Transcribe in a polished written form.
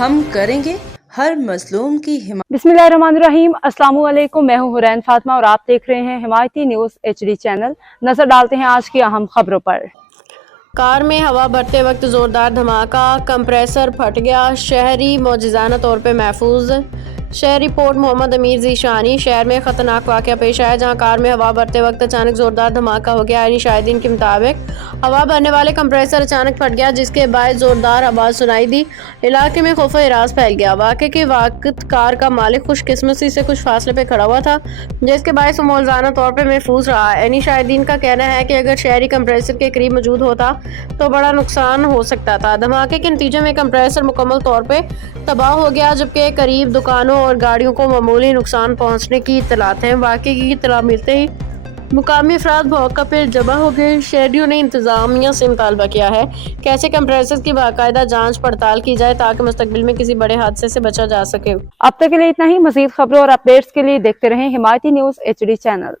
ہم کریں گے ہر مظلوم کی حمایت۔ बिस्मिल्लाहिर्रहमानिर्रहीम। अस्सलाम वालेकुम। मैं हूं हुरैन फातिमा और आप देख रहे हैं हिमायती न्यूज HD चैनल। नजर डालते हैं आज की अहम खबरों पर। कार में हवा भरते वक्त जोरदार धमाका, कंप्रेसर फट गया, शहरी मौजज़ाना तौर पर महफूज। शहरी पोर्ट मोहम्मद अमीर ज़ीशानी शहर में खतरनाक वाक़या पेश आया, जहां कार में हवा भरते वक्त अचानक जोरदार धमाका हो गया। यानी शाहिदीन के मुताबिक हवा भरने वाले कंप्रेसर अचानक फट गया, जिसके बाद जोरदार आवाज़ सुनाई दी। इलाके में खौफ हिरास फैल गया। वाक़े के वक्त कार का मालिक खुशकिस्मती से कुछ फासले पे खड़ा हुआ था, जिसके बायस मौजज़ाना तौर पर महफूज रहा। यानी शाहिदीन का कहना है कि अगर शहरी कंप्रेसर के करीब मौजूद होता तो बड़ा नुकसान हो सकता था। धमाके के नतीजे में कंप्रेसर मुकम्मल तौर पे तबाह हो गया, जबकि करीब दुकानों और गाड़ियों को मामूली नुकसान पहुंचने की इत्तलात है। वाक़े की इत्तला मिलते ही मुकामी अफराद मौका पर जमा हो गए। शहरियों ने इंतजामिया से मुतालबा किया है कि ऐसे कंप्रेसर की बाकायदा जांच पड़ताल की जाए, ताकि मुस्तकबिल में किसी बड़े हादसे से बचा जा सके। अब तक के लिए इतना ही। मजीद खबरों और अपडेट्स के लिए देखते रहें हिमायती न्यूज HD चैनल।